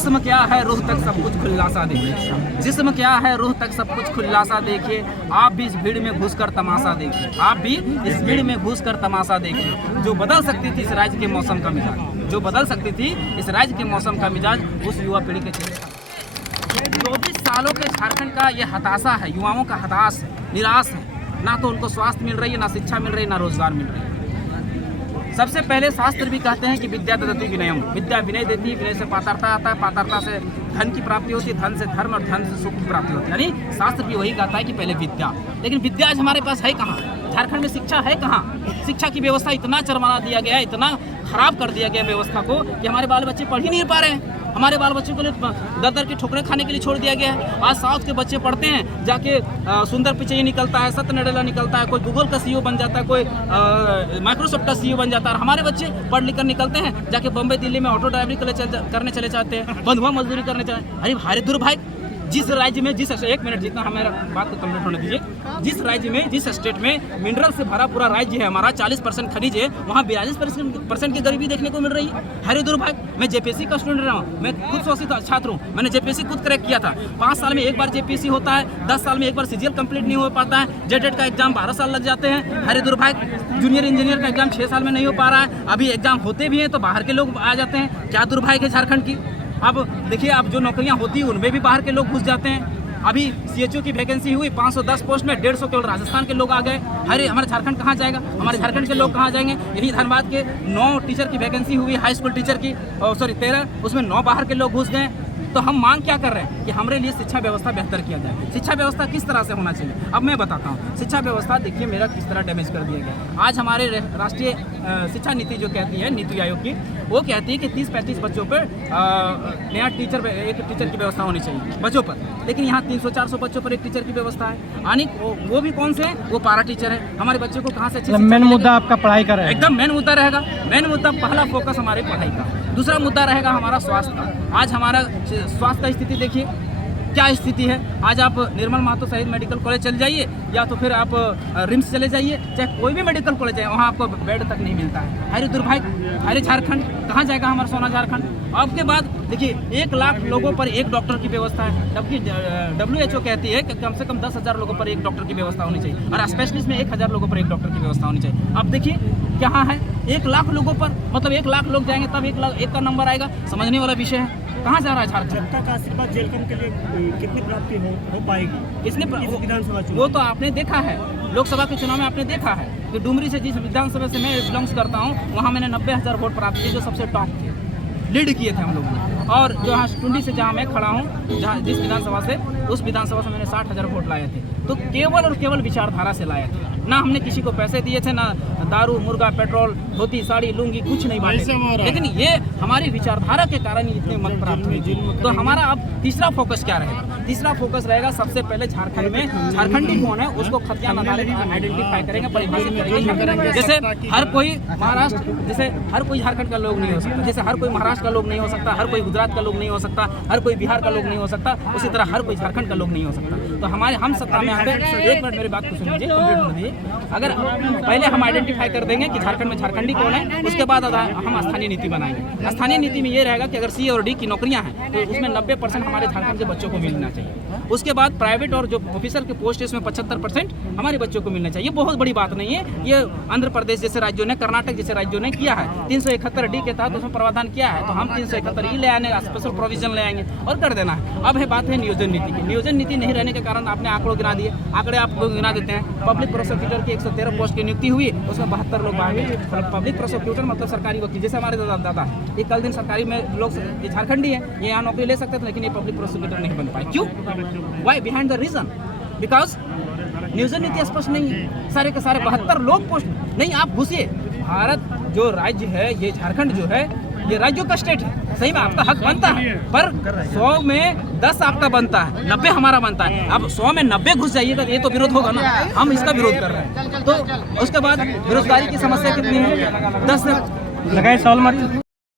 जिस्म क्या है रूह तक सब कुछ खुलासा देखिए, जिस्म क्या है रूह तक सब कुछ खुलासा देखिए। आप भी इस भीड़ में घुसकर तमाशा देखिए, आप भी इस भीड़ में घुसकर तमाशा देखिए। जो बदल सकती थी इस राज्य के मौसम का मिजाज, जो बदल सकती थी इस राज्य के मौसम का मिजाज, उस युवा पीढ़ी के चेहरे 24 सालों के झारखंड का ये हताशा है, युवाओं का हताश है, निराश है। ना तो उनको स्वास्थ्य मिल रही है, ना शिक्षा मिल रही है, ना रोजगार मिल रही है। सबसे पहले शास्त्र भी कहते हैं कि विद्या ददति विनयम, विद्या विनय देती है, विनय से पात्रता आता है, पात्रता से धन की प्राप्ति होती है, धन से धर्म और धन से सुख की प्राप्ति होती है। यानी शास्त्र भी वही कहता है कि पहले विद्या। लेकिन विद्या आज हमारे पास है कहाँ? झारखंड में शिक्षा है कहाँ? शिक्षा की व्यवस्था इतना चरमरा दिया गया है, इतना खराब कर दिया गया व्यवस्था को कि हमारे बाल बच्चे पढ़ ही नहीं पा रहे हैं। हमारे बाल बच्चों के लिए दर दर की ठोकरें खाने के लिए छोड़ दिया गया है। आज साउथ के बच्चे पढ़ते हैं, जाके सुंदर पिचई निकलता है, सत्य नडेला निकलता है, कोई गूगल का सीईओ बन जाता है, कोई माइक्रोसॉफ्ट का सीईओ बन जाता है। और हमारे बच्चे पढ़ लिख कर निकलते हैं, जाके बम्बई दिल्ली में ऑटो ड्राइवरी करने चले जाते हैं, बंधुआ मजदूरी करने चले। अरे भारी दुर्भाग्य, जिस राज्य में, जिस एक मिनट जितना हमारा बात को कंप्लीट होने दीजिए, जिस राज्य में, जिस स्टेट में मिनरल से भरा पूरा राज्य है हमारा, 40% खनिज है, वहाँ 42% की गरीबी देखने को मिल रही है। हरे दुर्भाग्य। मैं जेपीएससी का स्टूडेंट रहा हूँ, मैं खुद शोषित छात्र हूँ, मैंने जेपीएससी खुद क्रैक किया था। 5 साल में एक बार जेपीएससी होता है, 10 साल में एक बार सीजीएल कंप्लीट नहीं हो पाता है, जेटेट का एग्जाम 12 साल लग जाते हैं। हरे दुर्भाग्य। जूनियर इंजीनियर का एग्जाम 6 साल में नहीं हो पा रहा है, अभी एग्जाम होते भी हैं तो बाहर के लोग आ जाते हैं। क्या दुर्भाग्य है झारखंड की। अब देखिए, अब जो नौकरियाँ होती हैं उनमें भी बाहर के लोग घुस जाते हैं। अभी सीएचओ की वैकेंसी हुई, 510 पोस्ट में 150 केवल राजस्थान के लोग आ गए। अरे हमारे झारखंड कहाँ जाएगा? हमारे झारखंड के लोग कहाँ जाएंगे? यही धनबाद के 9 टीचर की वैकेंसी हुई, हाई स्कूल टीचर की, सॉरी 13, उसमें 9 बाहर के लोग घुस गए। तो हम मांग क्या कर रहे हैं कि हमारे लिए शिक्षा व्यवस्था बेहतर किया जाए। शिक्षा व्यवस्था किस तरह से होना चाहिए अब मैं बताता हूँ। शिक्षा व्यवस्था देखिए मेरा किस तरह डैमेज कर दिया गया। आज हमारे राष्ट्रीय शिक्षा नीति जो कहती है, नीति आयोग की, वो कहती है कि 30-35 बच्चों पर नया टीचर, एक टीचर की व्यवस्था होनी चाहिए बच्चों पर। लेकिन यहाँ 300-400 बच्चों पर एक टीचर की व्यवस्था है। यानी वो भी कौन से हैं? वो पारा टीचर है। हमारे बच्चों को कहाँ से अच्छी? मेन मुद्दा आपका पढ़ाई का रहेगा। एकदम मेन मुद्दा रहेगा। मेन मुद्दा, पहला फोकस हमारी पढ़ाई का। दूसरा मुद्दा रहेगा हमारा स्वास्थ्य का। आज हमारा स्वास्थ्य की स्थिति देखिए क्या स्थिति है। आज आप निर्मल महतो शहीद मेडिकल कॉलेज चले जाइए, या तो फिर आप रिम्स चले जाइए, चाहे कोई भी मेडिकल कॉलेज है, वहाँ आपको बेड तक नहीं मिलता है। हरे दुर्भाग्य। हरे झारखंड कहाँ जाएगा हमारा सोना झारखंड? अब के बाद देखिए 1 लाख लोगों पर एक डॉक्टर की व्यवस्था है, जबकि WHO कहती है कि कम से कम 10,000 लोगों पर एक डॉक्टर की व्यवस्था होनी चाहिए, और स्पेशलिस्ट में 1,000 लोगों पर एक डॉक्टर की व्यवस्था होनी चाहिए। अब देखिए क्या है, 1 लाख लोगों पर, मतलब 1 लाख लोग जाएंगे तब 1 का नंबर आएगा। समझने वाला विषय है। कहाँ जा रहा है झारखंड? जनता का आशीर्वाद जेलकम के लिए कितनी प्राप्ति हो पाएगी इसने विधानसभा चुनाव? वो तो आपने देखा है, लोकसभा के चुनाव में आपने देखा है कि डुमरी से, जिस विधानसभा से मैं बिलोंग्स करता हूँ, वहाँ मैंने 90,000 वोट प्राप्त किए, जो सबसे टॉप थे, लीड किए थे हम लोगों ने। और जो यहाँ टुंडी से जहाँ मैं खड़ा हूँ, जहाँ जिस विधानसभा से, उस विधानसभा से मैंने 60,000 वोट लाए थे। तो केवल और केवल विचारधारा से लाए थे, ना हमने किसी को पैसे दिए थे, ना दारू, मुर्गा, पेट्रोल, धोती, साड़ी, लुंगी, कुछ नहीं बांटे। लेकिन ये हमारी विचारधारा के कारण ही इतने मत प्राप्त हुए। तो हमारा अब तीसरा फोकस क्या रहेगा? तीसरा फोकस रहेगा सबसे पहले झारखंड में झारखंडी कौन है उसको खतियान आइडेंटिफाई करेंगे, परिभाषित करेंगे। जैसे हर कोई महाराष्ट्र, जैसे हर कोई झारखंड का लोग नहीं हो सकता, जैसे हर कोई महाराष्ट्र का लोग नहीं हो सकता, हर कोई गुजरात का लोग नहीं हो सकता, हर कोई बिहार का लोग नहीं हो सकता, उसी तरह हर कोई झारखंड का लोग नहीं हो सकता। तो हम सत्ता में आते, एक मिनट मेरी बात को सुन लीजिए, कंप्लीट होने दीजिए। अगर पहले हम आइडेंटिफाई कर देंगे कि झारखंड में झारखंडी कौन है, उसके बाद हम स्थानीय नीति बनाएंगे। स्थानीय नीति में ये रहेगा कि अगर C और D की नौकरियां हैं तो उसमें 90% हमारे झारखंड के बच्चों को मिलना चाहिए। उसके बाद प्राइवेट और जो ऑफिसर के पोस्ट है उसमें 75% हमारे बच्चों को मिलना चाहिए। बहुत बड़ी बात नहीं है, ये आंध्र प्रदेश जैसे राज्यों ने, कर्नाटक जैसे राज्यों ने किया है। 371D के तहत उसमें प्रावधान किया है, तो हम 371E ले आने, स्पेशल प्रोविजन ले आएंगे और कर देना है। अब है बात है नियोजन नीति की। नियोजन नीति नहीं रहने के कारण आपने आंकड़ों गिना दिए, आंकड़े आप लोग गिना देते हैं। पब्लिक प्रोसिक्यूटर की 113 पोस्ट की नियुक्ति हुई, उसमें 72 लोग बाहर गए। पब्लिक प्रोसिक्यूटर मतलब सरकारी वकील, जैसे हमारे दादा ये कल दिन सरकारी में लोग, ये झारखंडी है, ये यहाँ नौकरी ले सकते थे, लेकिन ये पब्लिक प्रोसिक्यूटर नहीं बन पाए। क्यों? Why behind the reason? Because नियोजन नीति स्पष्ट नहीं है। सारे के सारे 72 लोग पोस्ट नहीं। आप घुसिए, भारत जो राज्य है, ये झारखंड जो है, ये राज्यों का स्टेट है, सही में आपका हक बनता है, पर 100 में 10 आपका बनता है, 90 हमारा बनता है। अब 100 में 90 घुस जाइएगा तो ये तो विरोध होगा ना, हम इसका विरोध कर रहे हैं। तो उसके बाद बेरोजगारी की समस्या कितनी है? 10 लगाए सवाल मत